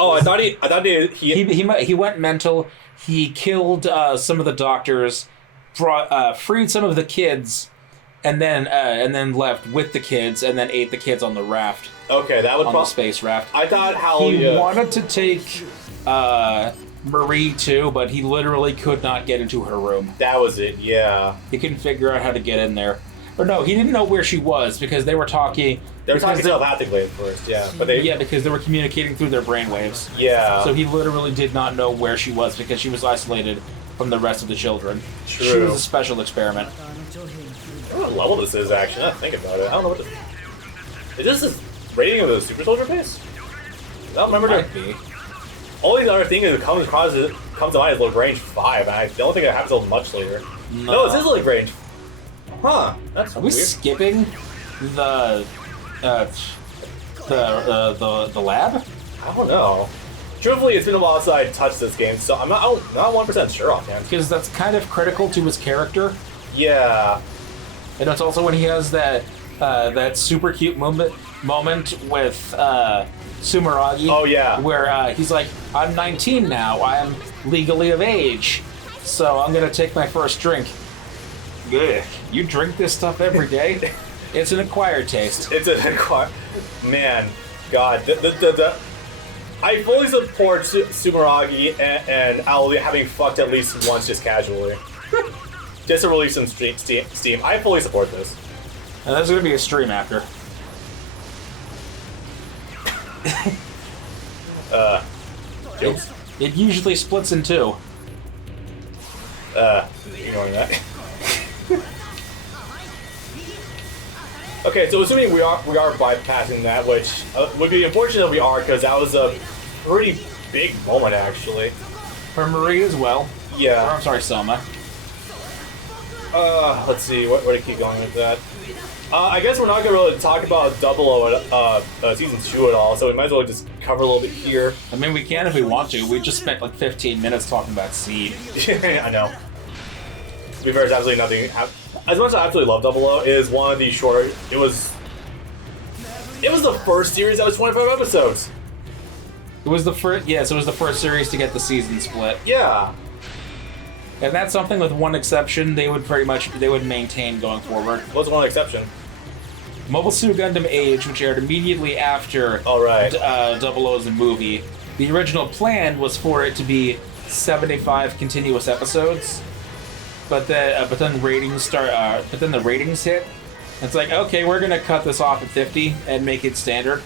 Oh, I thought he went mental. He killed some of the doctors, freed some of the kids, and then left with the kids, and then ate the kids on the raft. Okay, that would on the space raft. I thought he wanted to take Marie too, but he literally could not get into her room. That was it. Yeah. He couldn't figure out how to get in there. Or no, he didn't know where she was because they were talking. They were talking telepathically at first, yeah. But because they were communicating through their brainwaves. Yeah. So he literally did not know where she was because she was isolated from the rest of the children. True. She was a special experiment. I don't know what level this is, actually. Now that I think about it. I don't know what this... Is this the rating of the Super Soldier base? I don't remember. Might be. Only other thing that comes to mind is like range 5, and I don't think it happens until much later. No, it is like range. Huh? That's Are we weird. skipping the lab? I don't know. Truthfully, it's been a while since I touched this game, so I'm not 1% sure offhand. Because that's kind of critical to his character. Yeah. And it's also when he has that super cute moment with Sumeragi. Oh yeah. Where he's like, I'm 19 now. I'm legally of age, so I'm gonna take my first drink. Ugh. You drink this stuff every day? It's an acquired taste. It's an acquired... Man, God. I fully support Sumeragi and Alleljuah having fucked at least once just casually. Just to release some steam. I fully support this. And there's going to be a stream after. Jokes? It usually splits in two. Ignoring that. Okay, so assuming we are bypassing that, which would be unfortunate if we are, because that was a pretty big moment, actually. For Marie as well. Yeah. Or, I'm sorry, Selma. Let's see, where to keep going with that. I guess we're not going to really talk about Double O Season 2 at all, so we might as well just cover a little bit here. I mean, we can if we want to. We just spent like 15 minutes talking about Seed. I know. To be fair, there's absolutely nothing... As much as I absolutely love Double O, it is one of the shorter... It was the first series that was 25 episodes. It was the first... Yes, it was the first series to get the season split. Yeah. And that's something with one exception they would maintain going forward. What's one exception? Mobile Suit Gundam Age, which aired immediately after Double O's movie. The original plan was for it to be 75 continuous episodes, but then the ratings hit. It's like, okay, we're gonna cut this off at 50 and make it standard.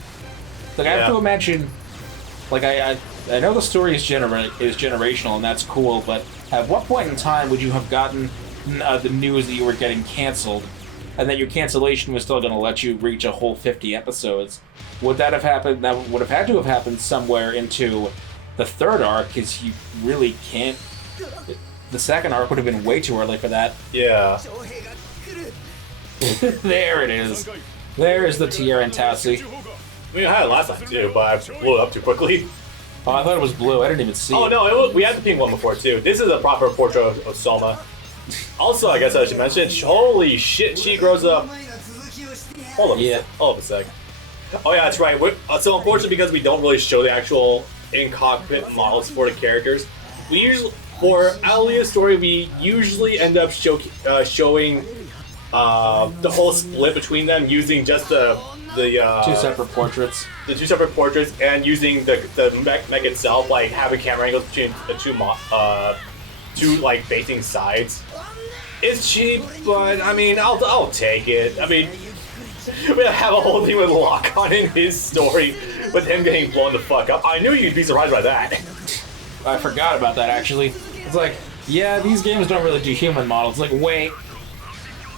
Like, I have to imagine, like I know the story is generational and that's cool, but at what point in time would you have gotten the news that you were getting canceled, and that your cancellation was still going to let you reach a whole 50 episodes? Would that have happened? That would have had to have happened somewhere into the third arc, because you really can't... The second arc would have been way too early for that. Yeah. There it is. There is the Tierra and Tassi. I mean, I had it last time too, but I blew it up too quickly. Oh, I thought it was blue. I didn't even see it. Oh no, we had the pink one before too. This is a proper portrait of Soma. Also, I guess I should mention, holy shit, she grows up. Hold up a sec. Oh yeah, that's right. So unfortunately, because we don't really show the actual in-cockpit models for the characters, we usually, for Alleljuah's story, we usually end up showing the whole split between them using just the two separate portraits. The two separate portraits, and using the mech itself, like having camera angles between the two like facing sides. It's cheap, but I mean, I'll take it. I mean, we have a whole thing with Lock-On in his story, with him getting blown the fuck up. I knew you'd be surprised by that. I forgot about that, actually. It's like, yeah, these games don't really do human models. Like, wait,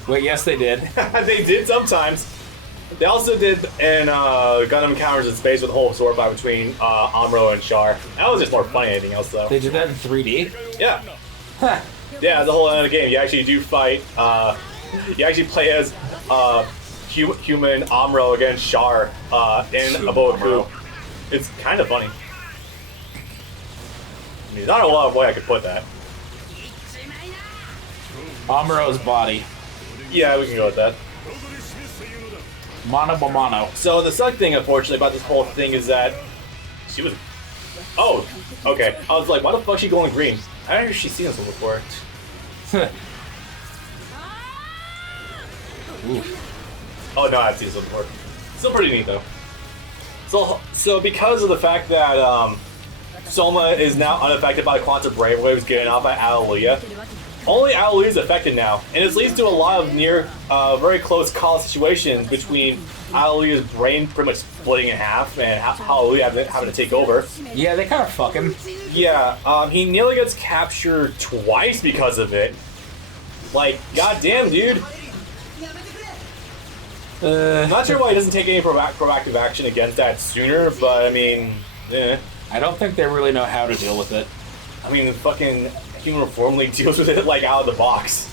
yes, they did. They did sometimes. They also did in Gundam Encounters in Space with the whole sword fight between Amuro and Char. That was just more fun than anything else, though. They did that in 3D? Yeah. Huh. Yeah, the whole end of the game, you actually do fight. You actually play as human Amuro against Char in a Boku. It's kind of funny. I mean, not a lot of way I could put that. Amuro's body. Yeah, we can go with that. Mono. So the suck thing, unfortunately, about this whole thing is that she was Oh, okay. I was like, why the fuck is she going green? I don't know if she's seen this one before. Oh no, I've seen this one before. Still pretty neat though. So because of the fact that Soma is now unaffected by the quantum brainwaves getting out by Alleljuah, only Alleljuah is affected now, and this leads to a lot of very close call situations between Alleljuah's brain pretty much splitting in half and Alleljuah having to take over. Yeah, they kind of fuck him. Yeah, he nearly gets captured twice because of it. Like, goddamn, dude. I'm not sure why he doesn't take any proactive action against that sooner, but I mean, I don't think they really know how to deal with it. I mean, the fucking Human Reform League deals with it like out of the box.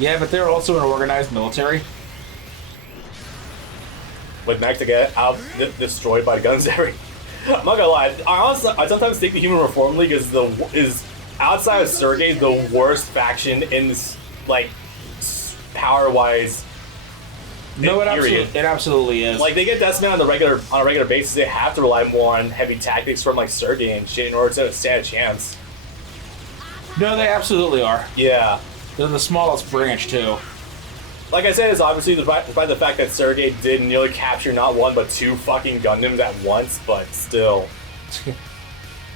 Yeah, but they're also an organized military. With Max to get out destroyed by the guns every. I'm not gonna lie. I sometimes think the Human Reform League is outside of Sergei the worst faction in this, like, power-wise. No, it absolutely is. Like, they get decimated on a regular basis. They have to rely more on heavy tactics from like Sergei and shit in order to stand a chance. No, they absolutely are. Yeah. They're the smallest branch too. Like I said, it's obviously despite the fact that Sergei did nearly capture not one but two fucking Gundams at once, but still.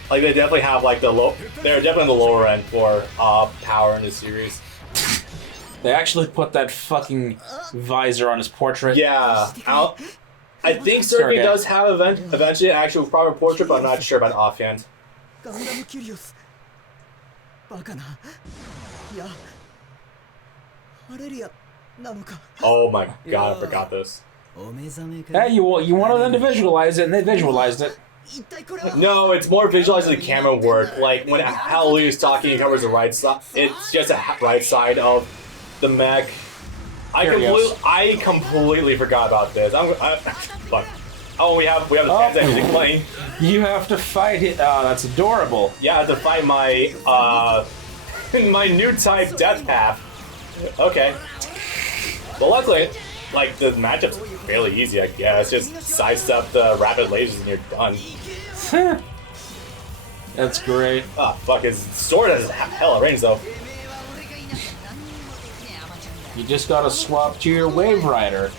Like, they definitely have like they're definitely on the lower end for power in this series. They actually put that fucking visor on his portrait. Yeah, I think Sergei does have eventually an actual proper portrait, but I'm not sure about it offhand. Kyrios. Oh my god, I forgot this. Hey, you wanted them to visualize it, and they visualized it. No, it's more visualizing the camera work. Like, when Alleljuah is talking, he covers the right side. It's just a right side of the mech. I completely forgot about this. Fuck. Oh, we have the fans actually playing. You have to fight it. Oh, that's adorable. Yeah, I have to fight my my new type death path. Okay. Well, luckily, like, the matchup's fairly easy, I guess. Just sidestep the rapid lasers and you're done. That's great. Ah, fuck, his sword has hella range though. You just gotta swap to your Wave Rider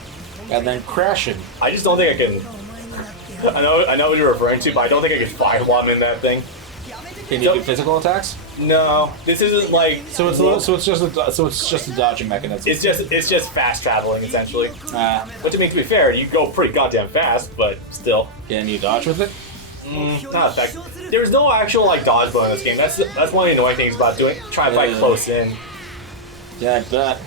and then crash him. I just don't think I can. I know what you're referring to, but I don't think I can firewall him in that thing. Can you do physical attacks? No, this isn't like. So it's just a dodging mechanism. It's just fast traveling essentially. Which, I mean, to be fair, you go pretty goddamn fast, but still. Can you dodge with it? Not effective. There's no actual like dodge button in this game. That's one of the annoying things about trying to fight close in. Yeah, I bet.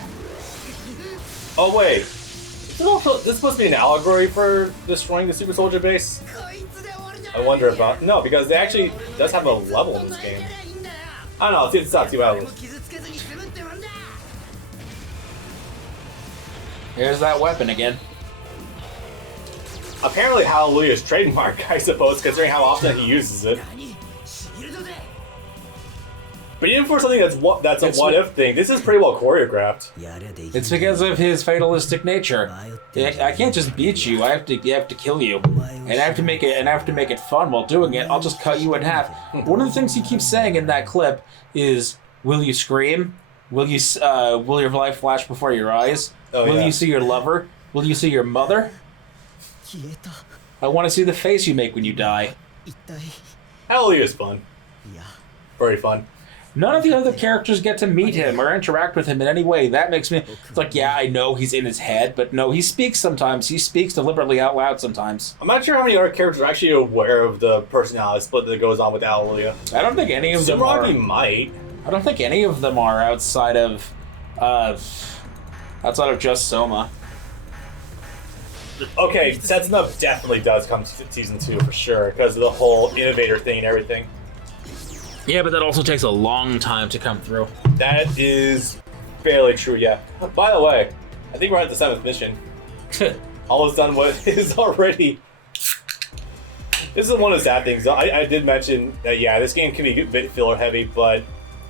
Oh wait, this supposed to be an allegory for destroying the Super Soldier base? I wonder about because they actually does have a level in this game. I don't know. It's not too bad. Here's that weapon again. Apparently, Alleljuah's trademark, I suppose, considering how often he uses it. But even for something that's a what-if thing, this is pretty well choreographed. It's because of his fatalistic nature. I can't just beat you. I have to kill you, and I have to make it fun while doing it. I'll just cut you in half. One of the things he keeps saying in that clip is, "Will you scream? Will your life flash before your eyes? Will you see your lover? Will you see your mother? I want to see the face you make when you die." Alleljuah is fun. Very fun. None of the other characters get to meet him or interact with him in any way. That makes me... It's like, yeah, I know he's in his head, but no, he speaks sometimes. He speaks deliberately out loud sometimes. I'm not sure how many other characters are actually aware of the personality split that goes on with Alleljuah. I don't think any of them are... Rocky might. I don't think any of them are outside of just Soma. Okay, Setting Up definitely does come to Season 2 for sure, because of the whole innovator thing and everything. Yeah, but that also takes a long time to come through. That is fairly true, yeah. By the way, I think we're at the 7th mission. Almost done with is already. This is one of the sad things. I did mention that, yeah, this game can be a bit filler heavy, but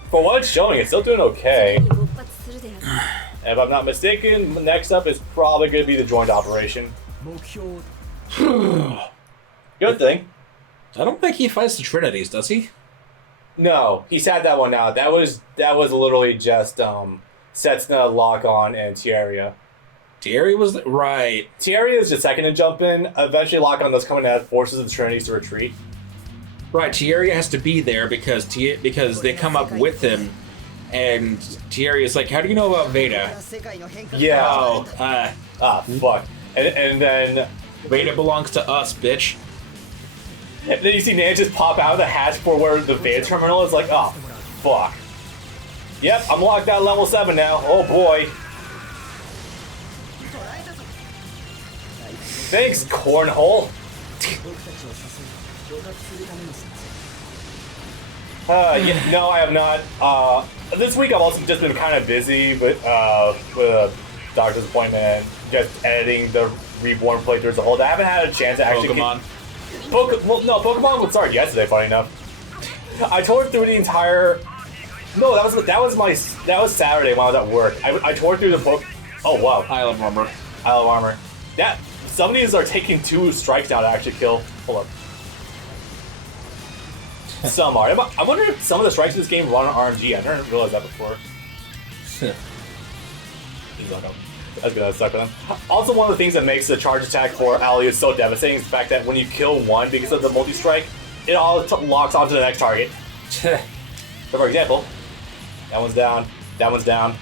for what it's showing, it's still doing okay. And if I'm not mistaken, next up is probably going to be the joint operation. Good thing. I don't think he fights the Trinities, does he? No, he sat that one out. That was literally just Setsuna, Lock-On, and Tierria. Thierry was right. Tierria is just second to jump in. Eventually, Lock-On does come in and forces the Trinities to retreat. Right, Thierry has to be there because they come up with him, and Thierry is like, "How do you know about Veda?" Yeah. Fuck. And then Veda belongs to us, bitch. And then you see Nan just pop out of the hatch for where the Veda terminal is. Like, oh, fuck. Yep, I'm locked out level 7 now. Oh boy. Thanks, cornhole. No, I have not. This week I've also just been kind of busy with a doctor's appointment and just editing the Reborn playthrough as a whole. I haven't had a chance to actually. Pokemon. Pokemon would start yesterday. Funny enough, I tore through the entire. No, that was Saturday when I was at work. I tore through the book. Oh wow. Isle of Armor. Isle of Armor. Yeah, some of these are taking 2 strikes now to actually kill. Hold up. Some are. I wonder if some of the strikes in this game run on RNG. I didn't realize that before. He's like, that's gonna suck for them. Also, one of the things that makes the charge attack for Alleljuah so devastating is the fact that when you kill one because of the multi-strike, it all locks onto the next target. So, for example, that one's down, that one's down.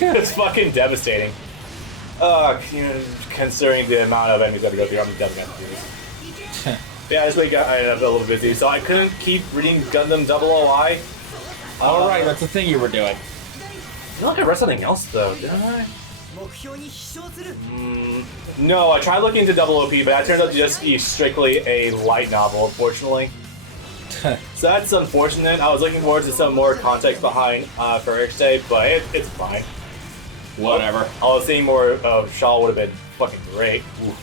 It's fucking devastating. Considering the amount of enemies that we go through, I'm definitely gonna have to do this. Yeah, this week I ended up a little busy, so I couldn't keep reading Gundam OI. Alright, that's the thing you were doing. I feel like I read something else though, didn't I? No, I tried looking into OP, but that turned out to just be strictly a light novel, unfortunately. So that's unfortunate. I was looking forward to some more context behind for Eric's Day, but it's fine. Whatever. I was seeing more of Shaw would have been fucking great. Oof.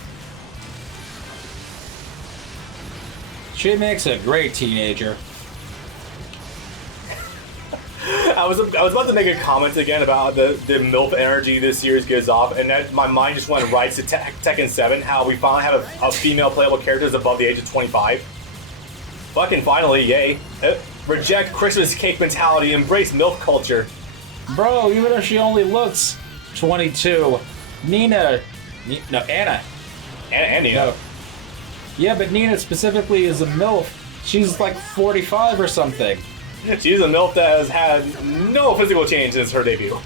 She makes a great teenager. I was about to make a comment again about the MILF energy this series gives off, and that my mind just went right to Tekken 7, how we finally have a female playable character that's above the age of 25. Fucking finally, yay. Reject Christmas cake mentality, embrace MILF culture. Bro, even if she only looks 22, Anna. And Nina. No. Yeah, but Nina specifically is a MILF. She's like 45 or something. She's a MILF that has had no physical change since her debut.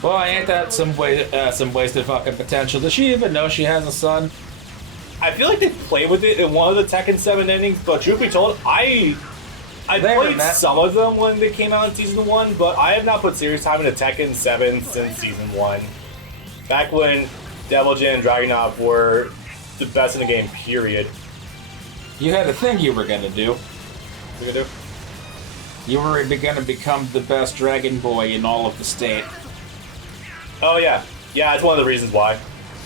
Well, ain't that some wasted fucking potential? Does she even know she has a son? I feel like they played with it in one of the Tekken 7 endings, but truth be told, I played some of them when they came out in Season 1, but I have not put serious time into Tekken 7 since Season 1. Back when Devil Jin and Dragunov were the best in the game, period. You had a thing you were gonna do. What are you gonna do? You were gonna become the best Dragon Boy in all of the state. Oh yeah. Yeah, that's one of the reasons why.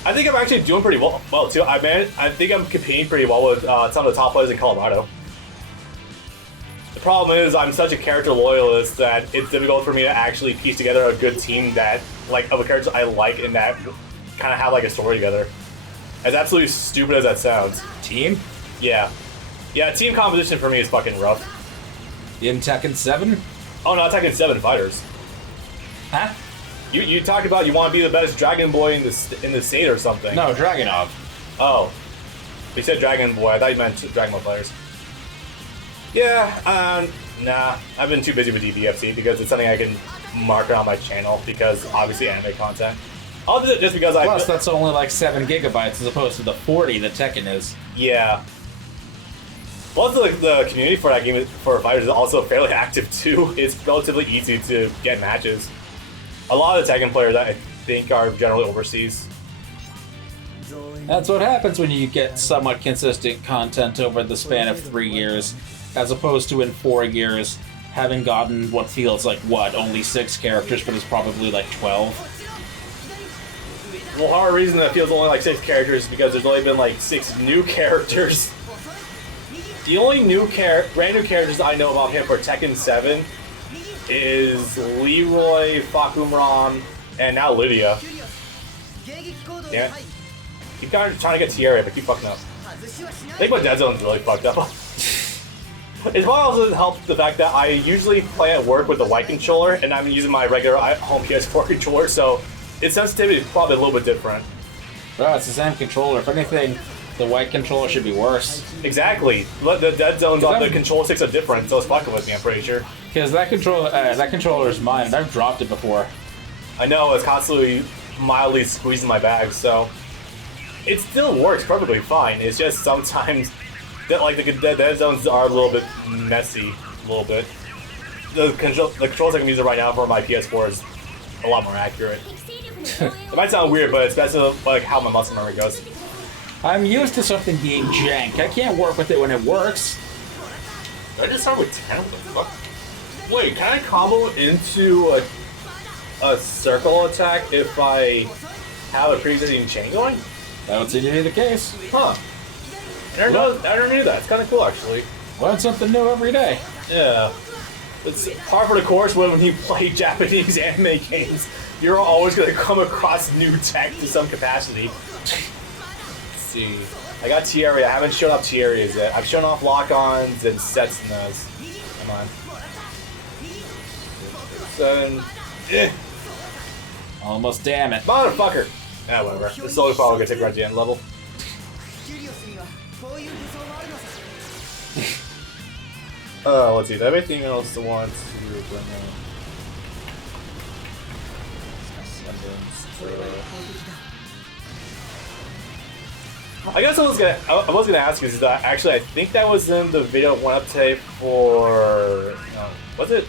I think I'm actually doing pretty well too. I think I'm competing pretty well with some of the top players in Colorado. The problem is I'm such a character loyalist that it's difficult for me to actually piece together a good team that, like, of a character I like and that kind of have like a story together. As absolutely stupid as that sounds. Team? Yeah. Yeah, team competition for me is fucking rough. In Tekken 7? Oh, not Tekken 7 fighters. Huh? You talked about you want to be the best Dragon Boy in the state or something. No, Dragunov. Oh. You said Dragon Boy. I thought you meant Dragon Ball fighters. Yeah, nah. I've been too busy with DBFC because it's something I can market on my channel because obviously anime content. I'll do it just because Plus, that's only like 7 gigabytes as opposed to the 40 that Tekken is. Yeah. Plus, the community for that game for fighters is also fairly active too. It's relatively easy to get matches. A lot of the Tekken players I think are generally overseas. That's what happens when you get somewhat consistent content over the span of 3 years, as opposed to in 4 years having gotten what feels like, only 6 characters, but it's probably like 12. Well, our reason that feels only like 6 characters is because there's only been like 6 new characters. The only brand new characters I know about him for Tekken 7 is Leroy, Fakumram, and now Lydia. Damn it. Keep trying to get Tierra, but keep fucking up. I think my dead zone's really fucked up. It probably also helps the fact that I usually play at work with the white controller, and I'm using my regular home PS4 controller, so its sensitivity is probably a little bit different. Oh, it's the same controller. If anything, the white controller should be worse. Exactly. The dead zones on the control sticks are different, so it's fucking with me, I'm pretty sure. Because that controller is mine, and I've dropped it before. I know, it's constantly mildly squeezing my bag, so it still works perfectly fine. It's just sometimes that the dead zones are a little bit messy, a little bit. The controls I'm using right now for my PS4 is a lot more accurate. It might sound weird, but it's best like how my muscle memory goes. I'm used to something being jank. I can't work with it when it works. Did I just start with 10? What the fuck? Wait, can I combo into a circle attack if I have a pre-existing chain going? That would seem to be the case. Huh. I never knew that. It's kind of cool, actually. Learn something new every day. Yeah. It's par for the course when you play Japanese anime games. You're always going to come across new tech to some capacity. Let's see. I got Tierra. I haven't shown off Tierras yet. I've shown off lock-ons and Setsunas. Come on. 7. Almost, damn it. Motherfucker! Ah, whatever. This solar power gonna take right to the end level. Let's see. Do I have anything else to want to bring up? I guess I was gonna ask you is that actually I think that was in the video one up today for was it?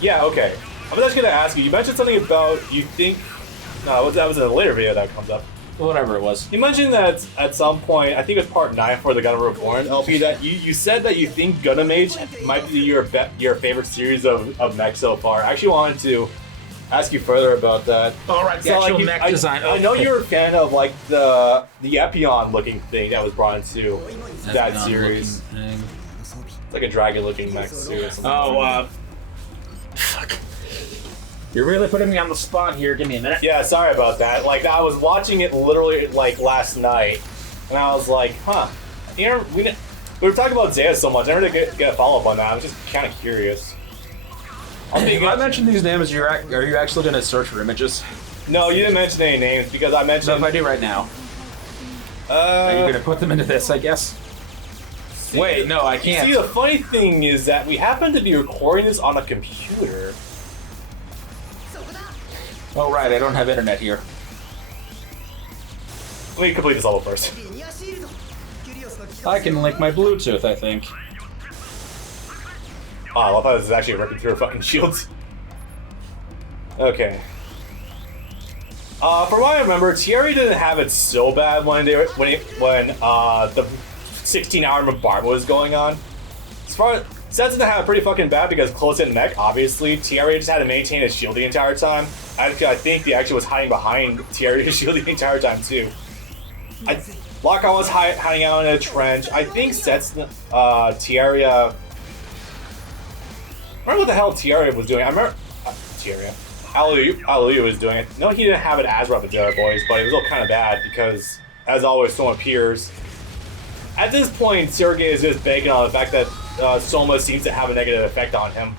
Yeah, okay. I was actually gonna ask you. You mentioned something about you think that was in a later video that comes up. Whatever it was. You mentioned that at some point, I think it was part 9 for the Gundam Reborn LP, that you said that you think Gundam Age might be your favorite series of mech so far. I actually wanted to ask you further about that. Alright, the actual mech design. I know you're a fan of like the Epion looking thing that was brought into that series. It's like a dragon looking mech suit. Fuck. You're really putting me on the spot here. Give me a minute. Yeah, sorry about that. Like, I was watching it literally, like, last night, and I was like, huh. You know, we were talking about Zaya so much, I never did get a follow-up on that. I'm just kind of curious. If I mention these names, are you actually going to search for images? No, you didn't mention any names, because I mentioned... So if I do right now, are you going to put them into this, I guess? Wait, no, I can't. See, the funny thing is that we happen to be recording this on a computer. Oh, right, I don't have internet here. Let me complete this level first. I can link my Bluetooth, I think. Oh, I thought this was actually ripping through her fucking shields. Okay. From what I remember, Thierry didn't have it so bad when the 16-hour bombardment was going on. As far as Sets didn't have it pretty fucking bad because close-in mech, obviously. Thierry just had to maintain his shield the entire time. I think he actually was hiding behind Thierry's shield the entire time, too. Lock-on was hiding out in a trench. I think Sets, Thierry, I remember what the hell Thierry was doing. I remember, Thierry, Alleljuah was doing it. No, he didn't have it as rough as the other boys, but it was all kind of bad because, as always, someone appears. At this point, Sergei is just banking on the fact that Soma seems to have a negative effect on him.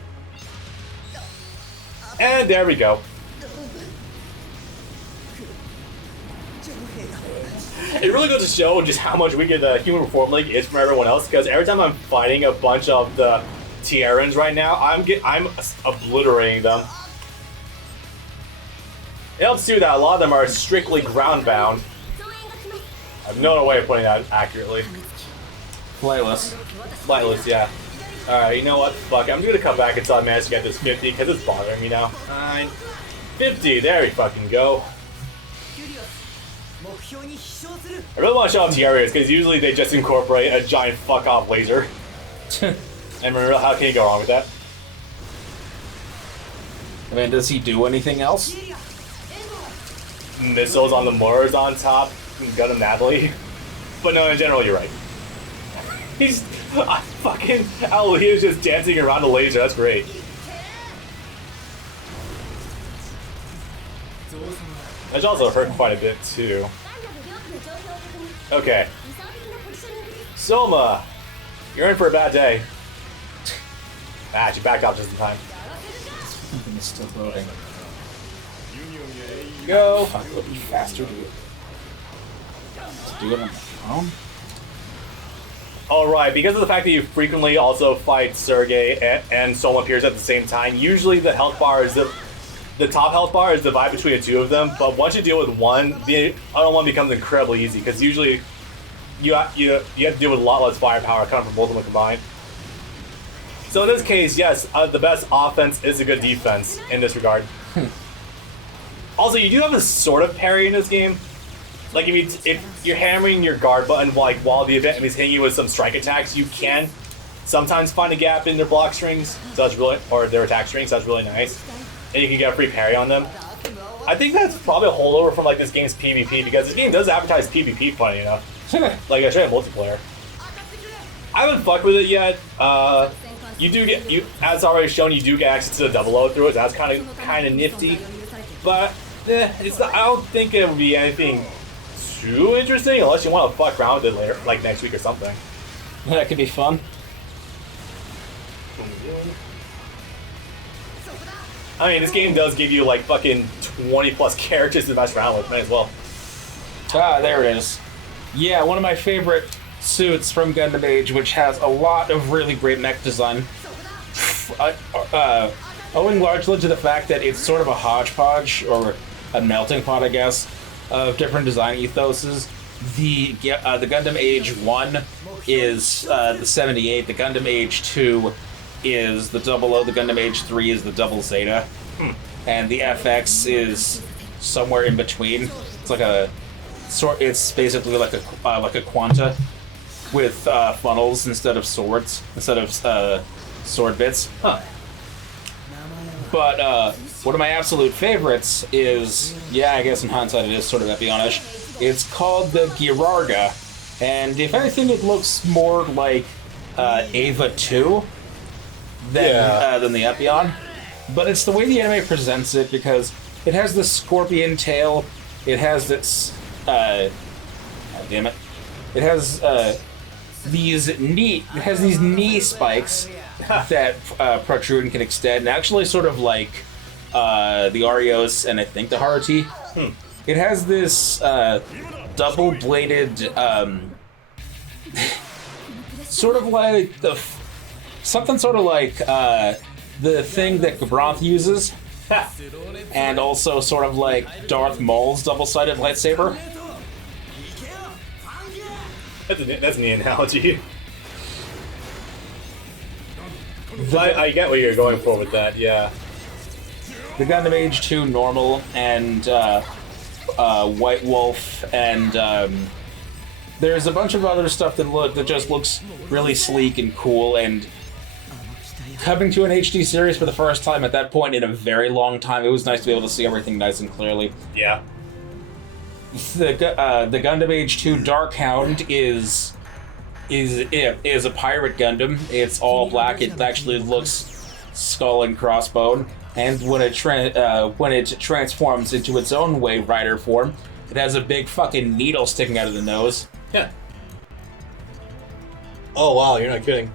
And there we go. It really goes to show just how much weaker the Human Reform League is from everyone else, because every time I'm fighting a bunch of the Tierrans right now, I'm obliterating them. It helps too that a lot of them are strictly ground bound. I have no way of putting that accurately. Flightless. Flightless, yeah. Alright, you know what? Fuck it. I'm just gonna come back until I manage to get this 50, because it's bothering me now. 9. 50, there we fucking go. I really want to show off Kyrios, because usually they just incorporate a giant fuck-off laser. And how can you go wrong with that? I mean, does he do anything else? Missiles on the motors on top, Gundam Natalie. But no, in general, you're right. He's fucking Alleljuah just dancing around a laser. That's great. That should also hurt quite a bit too. Okay. Soma, you're in for a bad day. Ah, she backed off just in time. It's still loading. Go. Fuck, it would be faster to do it on the phone? Alright, because of the fact that you frequently also fight Sergei and Soma appears at the same time, usually the health bar is the top health bar is divided between the two of them, but once you deal with one, the other one becomes incredibly easy, because usually you have to deal with a lot less firepower coming from both of them combined. So in this case, yes, the best offense is a good defense in this regard. Also, you do have a sort of parry in this game. Like if you're hammering your guard button while the event is hitting you with some strike attacks, you can sometimes find a gap in their block strings, so that's really, or their attack strings, so that's really nice. And you can get a free parry on them. I think that's probably a holdover from like this game's PvP, because this game does advertise PvP, funny enough. Like I should have multiplayer. I haven't fucked with it yet. You do get, as already shown, you do get access to the double load through it. That's kind of nifty, but it's I don't think it would be anything too interesting unless you want to fuck around with it later, like next week or something. That could be fun. I mean, this game does give you like fucking 20 plus characters to mess around with, might as well. Ah, there it is. Yeah, one of my favorite suits from Gundam Age, which has a lot of really great mech design. Owing largely to the fact that it's sort of a hodgepodge, or a melting pot, I guess, of different design ethoses. The Gundam Age 1 is the 78, the Gundam Age 2 is the 00, the Gundam Age 3 is the double Zeta, and the FX is somewhere in between. It's like it's basically like a Quanta with funnels instead of swords, instead of sword bits. Huh. But one of my absolute favorites is, yeah, I guess in hindsight it is sort of espionage. It's called the Girarga, and if anything, it looks more like Ava 2 than the Epion. But it's the way the anime presents it, because it has this scorpion tail. It has this, God damn it! It has these knee spikes that protrude and can extend, and actually sort of like the Arios and I think the Haruti. It has this double-bladed, sort of like something sort of like the thing that Gabranth uses, and also sort of like Darth Maul's double-sided lightsaber. That's a neat analogy. I get what you're going for with that, yeah. The Gundam Age 2 normal and White Wolf, and there's a bunch of other stuff that just looks really sleek and cool, and coming to an HD series for the first time at that point in a very long time, it was nice to be able to see everything nice and clearly. Yeah. The Gundam Age 2 Dark Hound is a pirate Gundam. It's all black. It actually looks skull and crossbone. And when it transforms into its own Wave Rider form, it has a big fucking needle sticking out of the nose. Yeah. Oh wow, you're not kidding.